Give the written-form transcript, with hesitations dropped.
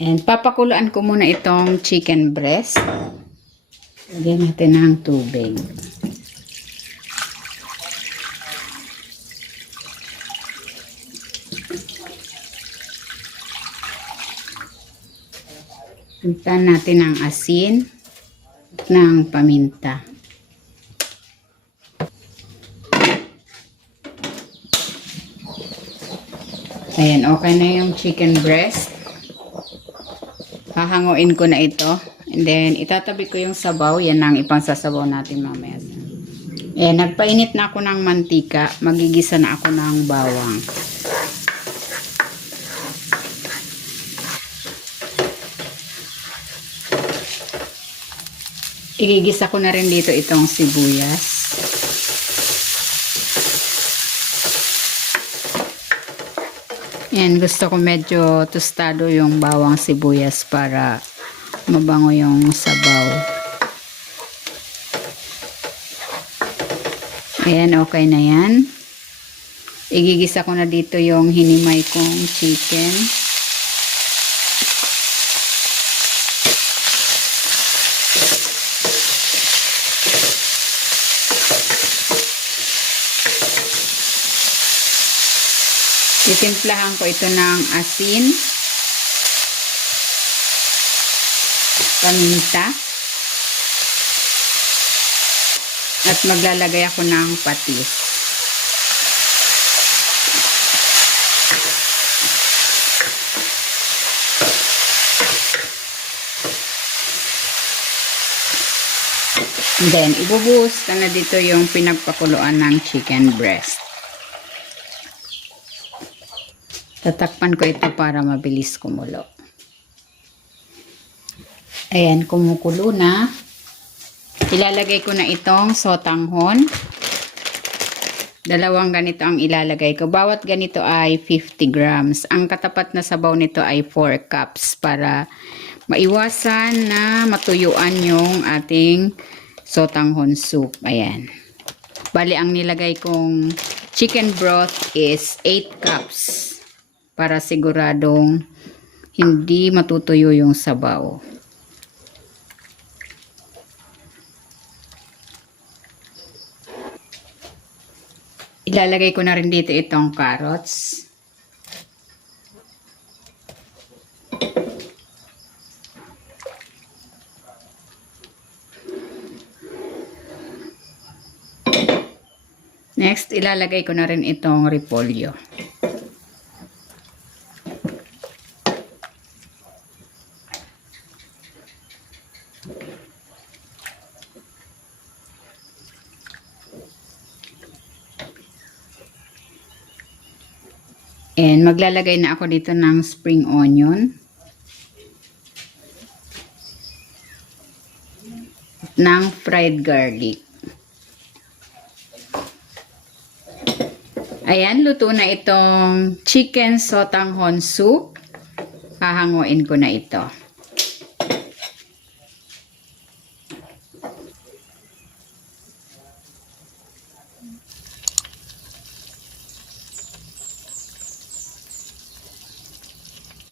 And papakuluan ko muna itong chicken breast. Lagyan natin ng tubig. Puntan natin ng asin at ng paminta. Ayan, okay na yung chicken breast. Hahanguin ko na ito. And then, itatabi ko yung sabaw. Yan ang ipangsasabaw natin mamaya. Ayan, nagpainit na ako ng mantika. Magigisa na ako ng bawang. Igigisa ko na rin dito itong sibuyas. Yan, gusto ko medyo tostado yung bawang sibuyas para mabango yung sabaw. Ayan, okay na yan. Igigisa ko na dito yung hinimay kong chicken. Titimplahan ko ito ng asin, paminta, at maglalagay ako ng patis. Then, ibubuhos ka na dito yung pinagpakuluan ng chicken breast. Tatakpan ko ito para mabilis kumulo. Ayan, kumukulo na. Ilalagay ko na itong sotanghon. Dalawang ganito ang ilalagay ko. Bawat ganito ay 50 grams. Ang katapat na sabaw nito ay 4 cups para maiwasan na matuyuan yung ating sotanghon soup. Ayan. Bali, ang nilagay kong chicken broth is 8 cups. Para siguradong hindi matutuyo yung sabaw. Ilalagay ko na rin dito itong carrots. Next, ilalagay ko na rin itong repolyo. And maglalagay na ako dito ng spring onion. Ng fried garlic. Ayan, luto na itong chicken sotanghon soup. Hahanguin ko na ito.